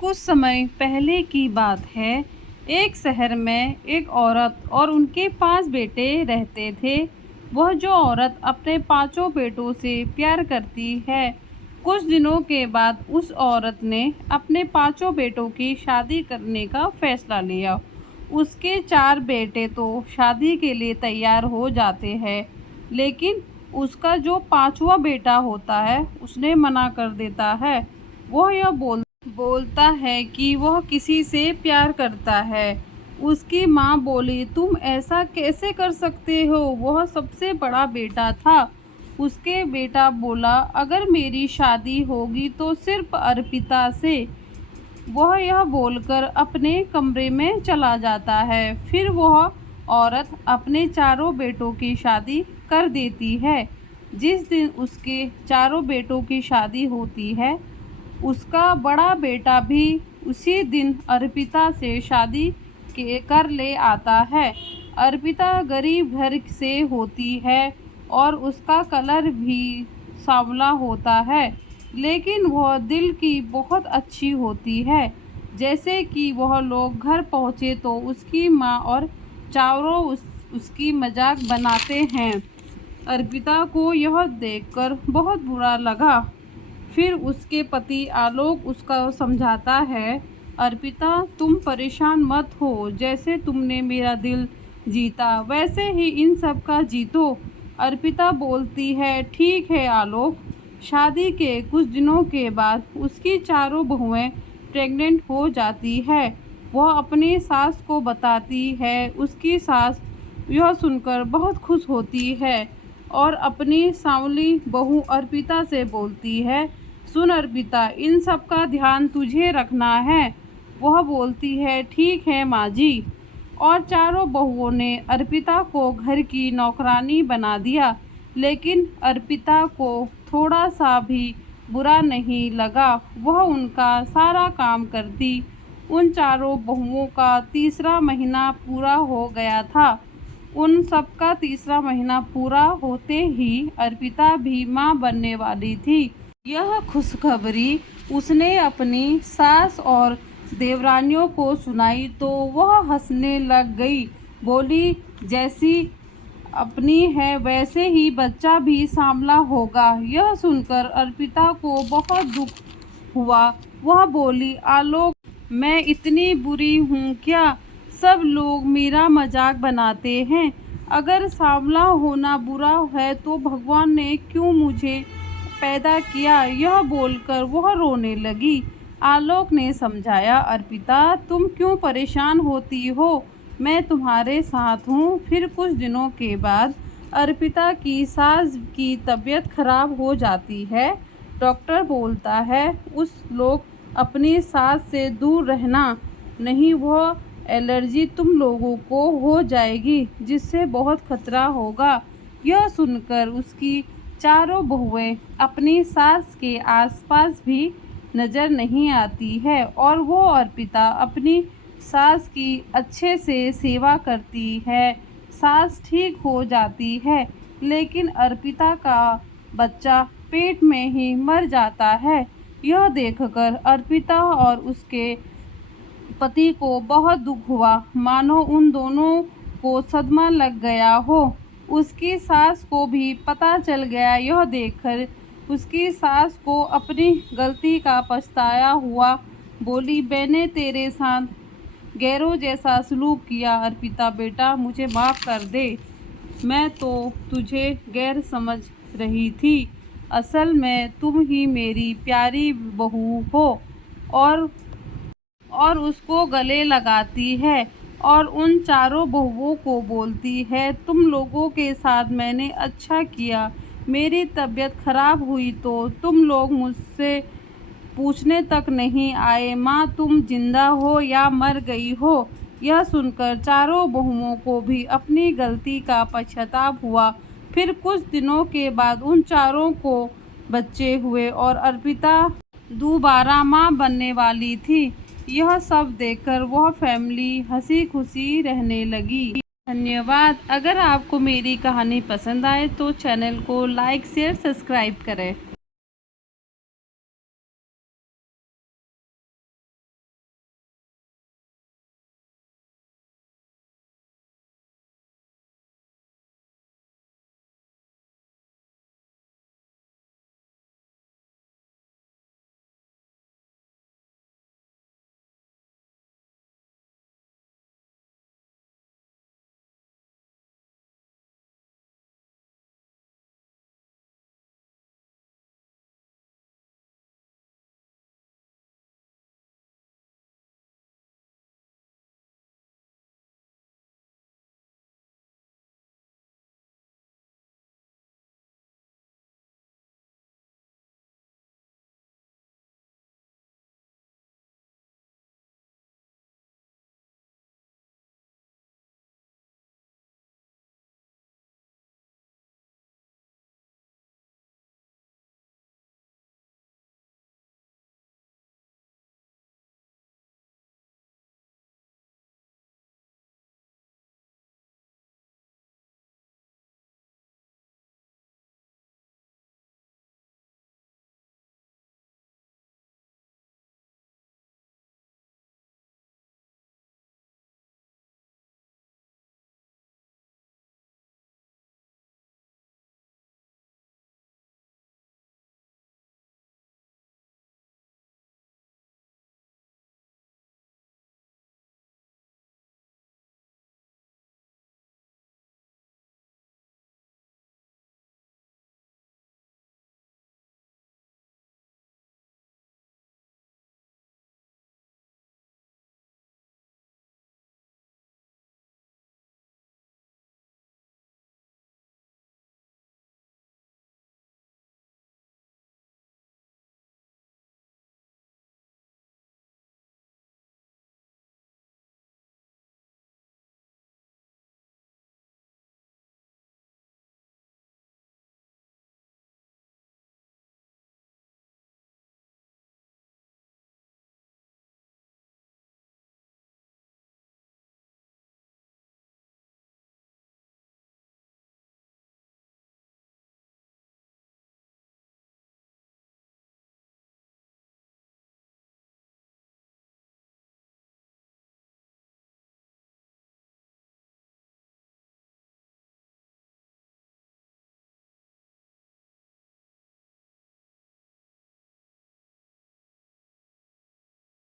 कुछ समय पहले की बात है। एक शहर में एक औरत और उनके 5 बेटे रहते थे। वह जो औरत अपने 5 बेटों से प्यार करती है। कुछ दिनों के बाद उस औरत ने अपने 5 बेटों की शादी करने का फैसला लिया। उसके 4 बेटे तो शादी के लिए तैयार हो जाते हैं, लेकिन उसका जो 5वां बेटा होता है उसने मना कर देता है। वह यह बोलता है कि वह किसी से प्यार करता है। उसकी माँ बोली, तुम ऐसा कैसे कर सकते हो? वह सबसे बड़ा बेटा था। उसके बेटा बोला, अगर मेरी शादी होगी तो सिर्फ अर्पिता से। वह यह बोलकर अपने कमरे में चला जाता है। फिर वह औरत अपने 4 बेटों की शादी कर देती है। जिस दिन उसके 4 बेटों की शादी होती है, उसका बड़ा बेटा भी उसी दिन अर्पिता से शादी कर ले आता है। अर्पिता गरीब घर से होती है और उसका कलर भी सांवला होता है, लेकिन वह दिल की बहुत अच्छी होती है। जैसे कि वह लोग घर पहुँचे तो उसकी माँ और चारों उसकी मजाक बनाते हैं। अर्पिता को यह देखकर बहुत बुरा लगा। फिर उसके पति आलोक उसका समझाता है, अर्पिता तुम परेशान मत हो। जैसे तुमने मेरा दिल जीता वैसे ही इन सब का जीतो। अर्पिता बोलती है, ठीक है आलोक। शादी के कुछ दिनों के बाद उसकी 4 बहुएं प्रेग्नेंट हो जाती है। वह अपनी सास को बताती है। उसकी सास यह सुनकर बहुत खुश होती है और अपनी सांवली बहू अर्पिता से बोलती है, सुन अर्पिता, इन सब का ध्यान तुझे रखना है। वह बोलती है, ठीक है माँ जी। और 4 बहुओं ने अर्पिता को घर की नौकरानी बना दिया, लेकिन अर्पिता को थोड़ा सा भी बुरा नहीं लगा। वह उनका सारा काम करती। उन 4 बहुओं का तीसरा महीना पूरा हो गया था। उन सब का तीसरा महीना पूरा होते ही अर्पिता भी माँ बनने वाली थी। यह खुशखबरी उसने अपनी सास और देवरानियों को सुनाई तो वह हंसने लग गई। बोली, जैसी अपनी है वैसे ही बच्चा भी सांवला होगा। यह सुनकर अर्पिता को बहुत दुख हुआ। वह बोली, आलोक, मैं इतनी बुरी हूँ क्या? सब लोग मेरा मजाक बनाते हैं। अगर सांवला होना बुरा है तो भगवान ने क्यों मुझे पैदा किया? यह बोलकर वह रोने लगी। आलोक ने समझाया, अर्पिता तुम क्यों परेशान होती हो? मैं तुम्हारे साथ हूँ। फिर कुछ दिनों के बाद अर्पिता की सास की तबीयत खराब हो जाती है। डॉक्टर बोलता है, उस लोग अपनी सास से दूर रहना, नहीं वह एलर्जी तुम लोगों को हो जाएगी, जिससे बहुत खतरा होगा। यह सुनकर उसकी 4 बहुएं अपनी सास के आसपास भी नज़र नहीं आती है और वो अर्पिता अपनी सास की अच्छे से सेवा करती है। सास ठीक हो जाती है, लेकिन अर्पिता का बच्चा पेट में ही मर जाता है। यह देखकर अर्पिता और उसके पति को बहुत दुख हुआ, मानो उन दोनों को सदमा लग गया हो। उसकी सास को भी पता चल गया। यह देखकर उसकी सास को अपनी गलती का पछताया हुआ। बोली, मैंने तेरे साथ गैरों जैसा सलूक किया। अर्पिता बेटा, मुझे माफ़ कर दे। मैं तो तुझे गैर समझ रही थी। असल में तुम ही मेरी प्यारी बहू हो। और उसको गले लगाती है और उन 4 बहुओं को बोलती है, तुम लोगों के साथ मैंने अच्छा किया। मेरी तबीयत खराब हुई तो तुम लोग मुझसे पूछने तक नहीं आए, माँ तुम जिंदा हो या मर गई हो। यह सुनकर 4 बहुओं को भी अपनी गलती का पश्चाताप हुआ। फिर कुछ दिनों के बाद उन 4 को बच्चे हुए और अर्पिता दोबारा माँ बनने वाली थी। यह सब देखकर वह फैमिली हंसी खुशी रहने लगी। धन्यवाद। अगर आपको मेरी कहानी पसंद आए तो चैनल को लाइक शेयर सब्सक्राइब करें।